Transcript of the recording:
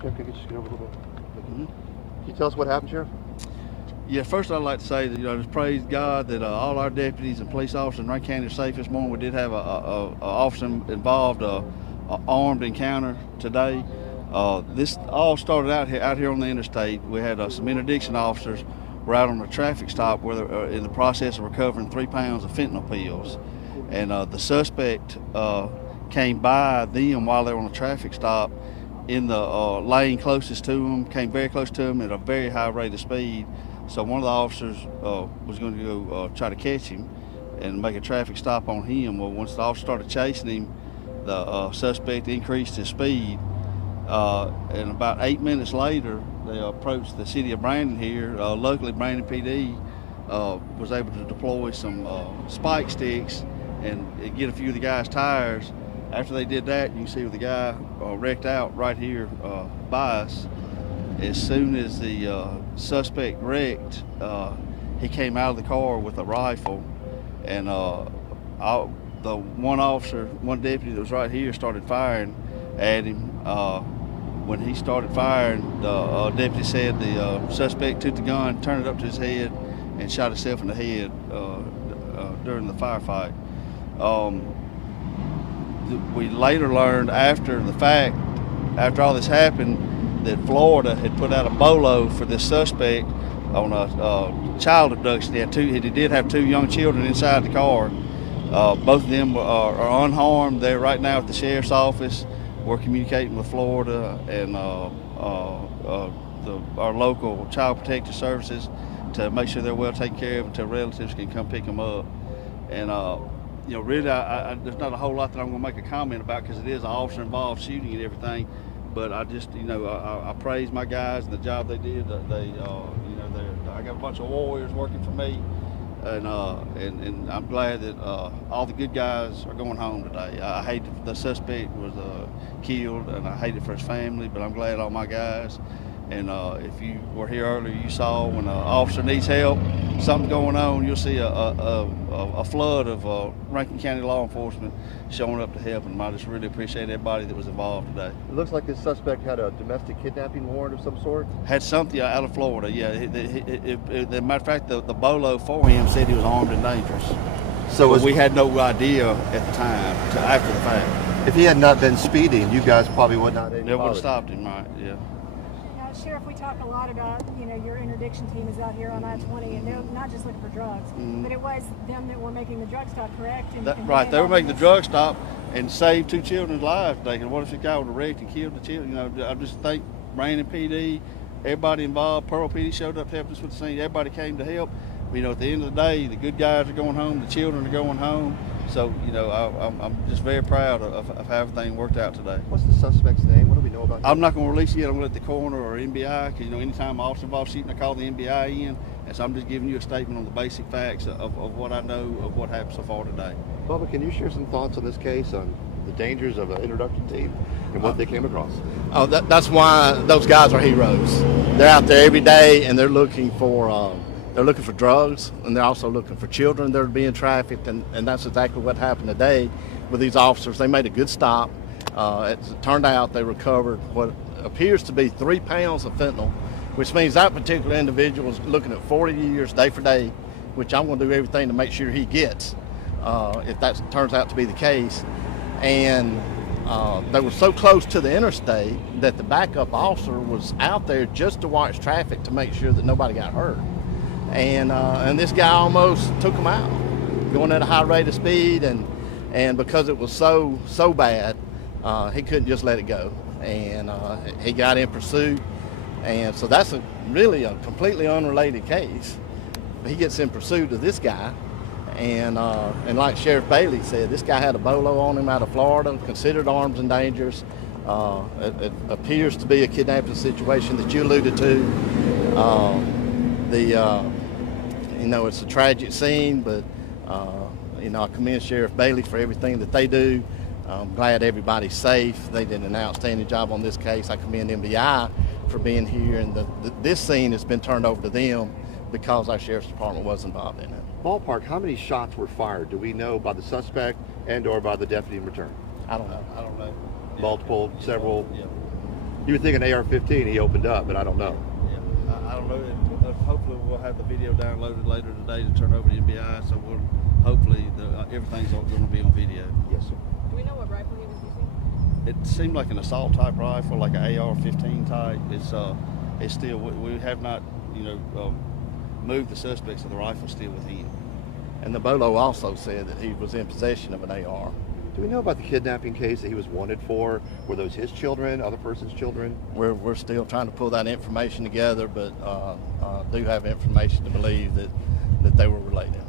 Sheriff, can you just get over a little bit? Can you tell us what happened, Sheriff? Yeah, first I'd like to say that just praise God that all our deputies and police officers in Rankin County are safe this morning. We did have a officer involved, a armed encounter today. This all started out here on the interstate. We had some interdiction officers were out on a traffic stop where they're in the process of recovering 3 pounds of fentanyl pills, and the suspect came by them while they were on a traffic stop in the lane closest to them, came very close to them at a very high rate of speed. So one of the officers was going to go try to catch him and make a traffic stop on him. Well, once the officer started chasing him, the suspect increased his speed. And about 8 minutes later, they approached the city of Brandon here. Luckily, Brandon PD was able to deploy some spike sticks and get a few of the guy's tires. After they did that, you can see the guy wrecked out right here by us. As soon as the suspect wrecked, he came out of the car with a rifle, and the one deputy that was right here started firing at him. When he started firing, the deputy said the suspect took the gun, turned it up to his head, and shot himself in the head during the firefight. We later learned after the fact, after all this happened, that Florida had put out a BOLO for this suspect on a child abduction. He did have 2 young children inside the car. Both of them are unharmed. They're right now at the sheriff's office. We're communicating with Florida and our local child protective services to make sure they're well taken care of until relatives can come pick them up. And really, there's not a whole lot that I'm going to make a comment about because it is an officer-involved shooting and everything. But I just, I praise my guys and the job they did. I got a bunch of warriors working for me, and I'm glad that all the good guys are going home today. I hate that the suspect was killed, and I hate it for his family. But I'm glad all my guys. And if you were here earlier, you saw when an officer needs help, something's going on, you'll see a flood of Rankin County law enforcement showing up to help. And I just really appreciate everybody that was involved today. It looks like this suspect had a domestic kidnapping warrant of some sort. Had something out of Florida, yeah. As a matter of fact, the BOLO for him said he was armed and dangerous. So we had no idea at the time, after the fact. If he had not been speeding, you guys probably would not have They would have stopped him, right, yeah. Sheriff, we talk a lot about, your interdiction team is out here on I-20, and they're not just looking for drugs, but it was them that were making the drug stop, correct? Right, they were making the drug stop and saved 2 children's lives today. And what if the guy would have wrecked and killed the children? I just think Brandon PD, everybody involved, Pearl PD showed up to help us with the scene. Everybody came to help. At the end of the day, the good guys are going home, the children are going home. So, I'm just very proud of how everything worked out today. What's the suspect's name? What do we know about him? I'm not going to release it yet. I'm going to let the coroner or NBI, because, anytime an officer involved shooting, I call the NBI in. And so I'm just giving you a statement on the basic facts of what I know of what happened so far today. Bubba, can you share some thoughts on this case, on the dangers of an introduction team and what they came across? Oh, that's why those guys are heroes. They're out there every day, and they're looking for drugs, and they're also looking for children that are being trafficked, and that's exactly what happened today with these officers. They made a good stop. It turned out they recovered what appears to be 3 pounds of fentanyl, which means that particular individual is looking at 40 years day for day, which I'm going to do everything to make sure he gets, if that turns out to be the case. And they were so close to the interstate that the backup officer was out there just to watch traffic to make sure that nobody got hurt. And this guy almost took him out, going at a high rate of speed, and because it was so bad, he couldn't just let it go, and he got in pursuit, and so that's really a completely unrelated case. He gets in pursuit of this guy, and like Sheriff Bailey said, this guy had a BOLO on him out of Florida, considered armed and dangerous. It appears to be a kidnapping situation that you alluded to. It's a tragic scene, but I commend Sheriff Bailey for everything that they do. I'm glad everybody's safe. They did an outstanding job on this case. I commend NBI for being here, and this scene has been turned over to them because our sheriff's department was involved in it. Ballpark, how many shots were fired? Do we know by the suspect and or by the deputy in return? I don't know. I don't know. Multiple, several? Yeah. You would think an AR-15 he opened up, but I don't know. Yeah, I don't know. Hopefully we'll have the video downloaded later today to turn over to NBI, so we'll hopefully everything's going to be on video. Yes, sir. Do we know what rifle he was using? It seemed like an assault type rifle, like an AR-15 type. It's still, we have not, moved the suspects, so the rifle's still with him. And the Bolo also said that he was in possession of an AR. Do we know about the kidnapping case that he was wanted for? Were those his children, other person's children? We're still trying to pull that information together, but do have information to believe that they were related.